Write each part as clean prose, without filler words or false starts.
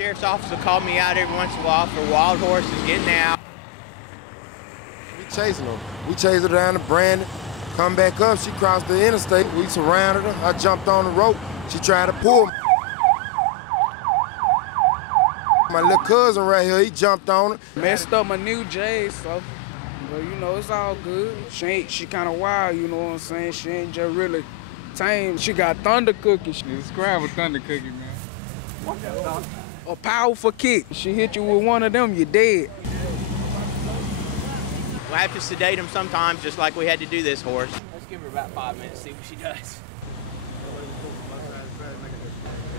Sheriff's office will call me out every once in a while for wild horses getting out. We chasing them. We chased her down to Brandon, come back up, she crossed the interstate, we surrounded her, I jumped on the rope, she tried to pull me. My little cousin right here, he jumped on it. Messed up my new J's, so, but you know, it's all good. She kind of wild, you know what I'm saying? She ain't just really tame. She got thunder cookies. Describe a thunder cookie, man. A powerful kick. She hit you with one of them, you're dead. We'll have to sedate them sometimes, just like we had to do this horse. Let's give her about 5 minutes, see what she does.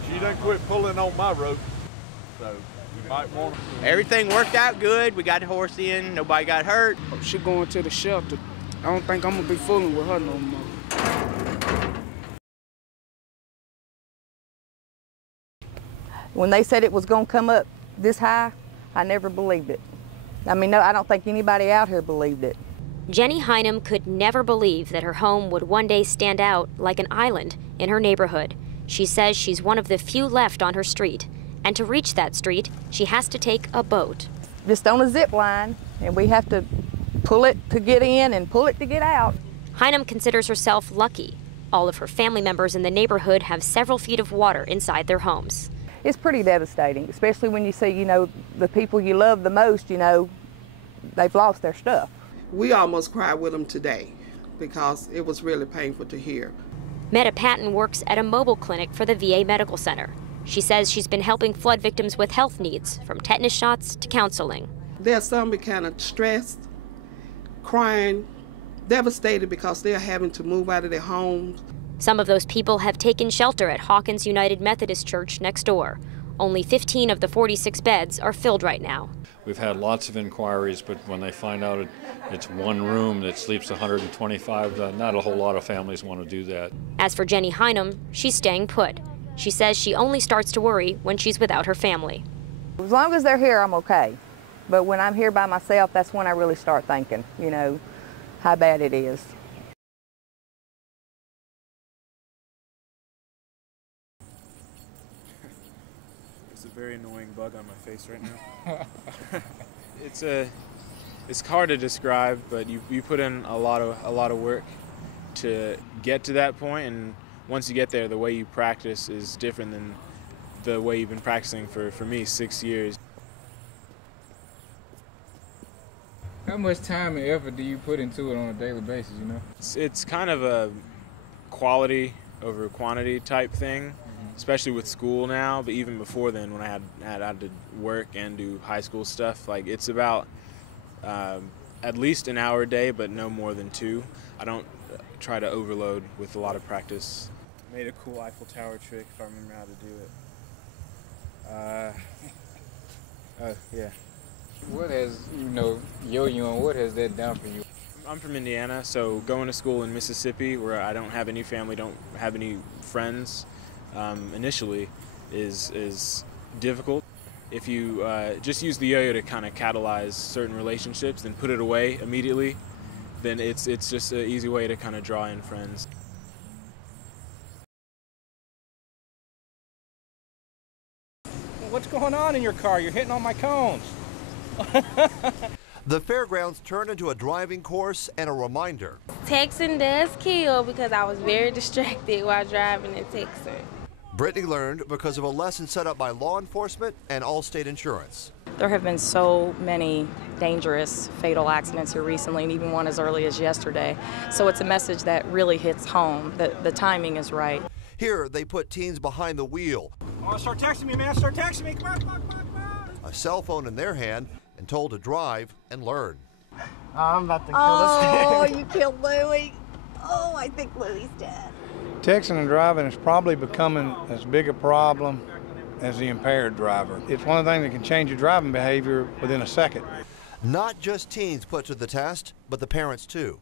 She done quit pulling on my rope, so you might want to. Everything worked out good. We got the horse in. Nobody got hurt. She going to the shelter. I don't think I'm going to be fooling with her no more. When they said it was going to come up this high, I never believed it. I mean, no, I don't think anybody out here believed it. Jenny Hynum could never believe that her home would one day stand out like an island in her neighborhood. She says she's one of the few left on her street, and to reach that street, she has to take a boat. Just on a zip line, and we have to pull it to get in and pull it to get out. Hynum considers herself lucky. All of her family members in the neighborhood have several feet of water inside their homes. It's pretty devastating, especially when you see, you know, the people you love the most, you know, they've lost their stuff. We almost cried with them today because it was really painful to hear. Meta Patton works at a mobile clinic for the VA Medical Center. She says she's been helping flood victims with health needs, from tetanus shots to counseling. There's some kind of stressed, crying, devastated because they're having to move out of their homes. Some of those people have taken shelter at Hawkins United Methodist Church next door. Only 15 of the 46 beds are filled right now. We've had lots of inquiries, but when they find out it's one room that sleeps 125, not a whole lot of families want to do that. As for Jenny Hynum, she's staying put. She says she only starts to worry when she's without her family. As long as they're here, I'm okay. But when I'm here by myself, that's when I really start thinking, you know, how bad it is. It's a very annoying bug on my face right now. It's hard to describe, but you put in a lot of work to get to that point, and once you get there, the way you practice is different than the way you've been practicing for me, 6 years. How much time and effort do you put into it on a daily basis, you know? It's kind of a quality over quantity type thing, especially with school now, but even before then when I had to work and do high school stuff, like it's about at least an hour a day, but no more than 2. I don't try to overload with a lot of practice. Made a cool Eiffel Tower trick if I remember how to do it. Yeah. What has, you know, yo-yoing, what has that done for you? I'm from Indiana, so going to school in Mississippi where I don't have any family, don't have any friends, initially is difficult. If you just use the yo-yo to kind of catalyze certain relationships, then put it away immediately, then it's just an easy way to kind of draw in friends. What's going on in your car? You're hitting on my cones. The fairgrounds turned into a driving course and a reminder. Texting does kill because I was very distracted while driving and texting. Brittany learned because of a lesson set up by law enforcement and Allstate Insurance. There have been so many dangerous, fatal accidents here recently, and even one as early as yesterday. So it's a message that really hits home, that the timing is right. Here, they put teens behind the wheel. Oh, start texting me, man. Start texting me. Come on, come on, come on, come on. A cell phone in their hand and told to drive and learn. I'm about to kill this thing. Oh, you killed Louie. Oh, I think Louie's dead. Texting and driving is probably becoming as big a problem as the impaired driver. It's one of the things that can change your driving behavior within a second. Not just teens put to the test, but the parents too.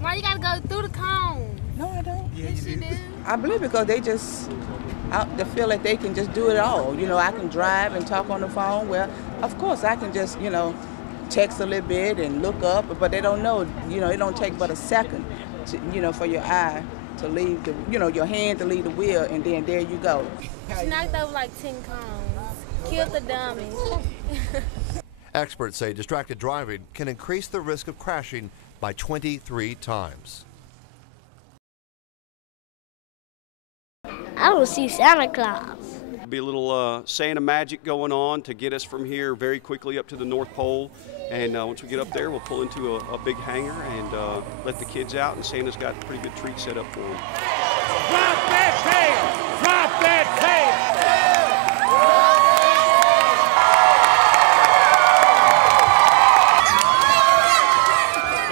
Why you gotta go through the cone? No, I don't. Yes, you do. I believe because they just they feel like they can just do it all. You know, I can drive and talk on the phone. Well, of course I can just, you know, text a little bit and look up, but they don't know, you know, it don't take but a second, to, you know, for your eye to leave the, you know, your hand to leave the wheel, and then there you go. She knocked over like 10 cones. Kill the dummies. Experts say distracted driving can increase the risk of crashing by 23 times. I don't see Santa Claus. Be a little Santa magic going on to get us from here very quickly up to the North Pole. And once we get up there, we'll pull into a big hangar and let the kids out. And Santa's got a pretty good treat set up for them. Drop that tail! Drop that tail!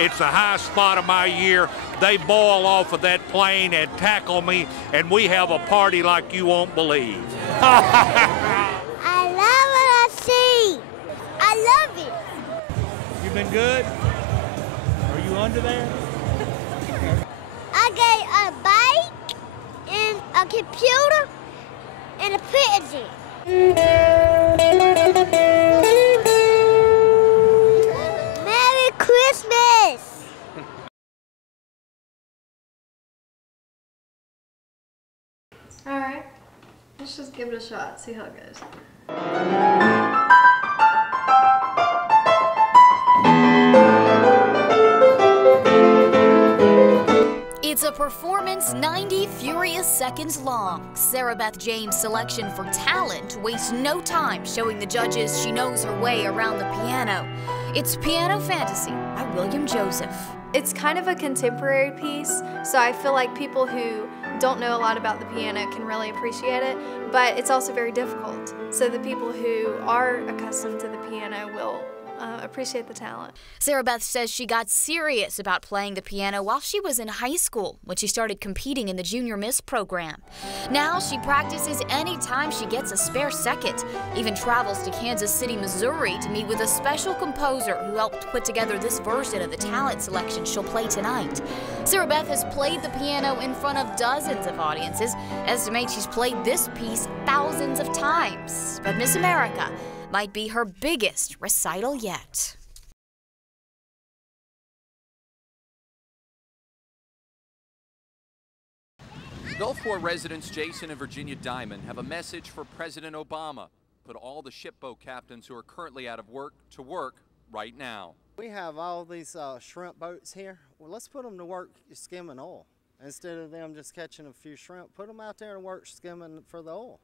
It's the high spot of my year. They boil off of that plane and tackle me, and we have a party like you won't believe. I love what I see. I love it. You been good? Are you under there? I got a bike and a computer and a pigeon. Merry Christmas! Alright, let's just give it a shot, see how it goes. It's a performance 90 furious seconds long. Sarah Beth James' selection for talent wastes no time showing the judges she knows her way around the piano. It's Piano Fantasy by William Joseph. It's kind of a contemporary piece, so I feel like people who don't know a lot about the piano can really appreciate it, but it's also very difficult. So the people who are accustomed to the piano will appreciate the talent. Sarah Beth says she got serious about playing the piano while she was in high school when she started competing in the Junior Miss program. Now she practices anytime she gets a spare second, even travels to Kansas City, Missouri to meet with a special composer who helped put together this version of the talent selection she'll play tonight. Sarah Beth has played the piano in front of dozens of audiences. Estimates she's played this piece thousands of times. But Miss America might be her biggest recital yet. Gulfport residents Jason and Virginia Diamond have a message for President Obama. Put all the shipboat captains who are currently out of work to work right now. We have all these shrimp boats here. Well, let's put them to work skimming oil. Instead of them just catching a few shrimp, put them out there and work skimming for the oil.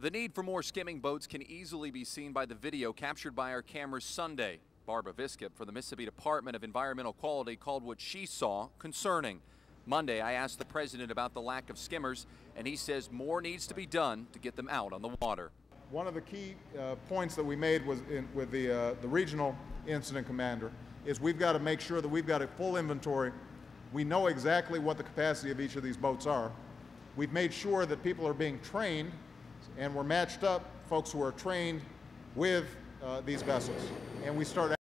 The need for more skimming boats can easily be seen by the video captured by our cameras Sunday. Barbara Viskip for the Mississippi Department of Environmental Quality called what she saw concerning. Monday, I asked the president about the lack of skimmers, and he says more needs to be done to get them out on the water. One of the key points that we made was with the regional incident commander is we've got to make sure that we've got a full inventory. We know exactly what the capacity of each of these boats are. We've made sure that people are being trained, and we're matched up folks who are trained with these vessels. And we start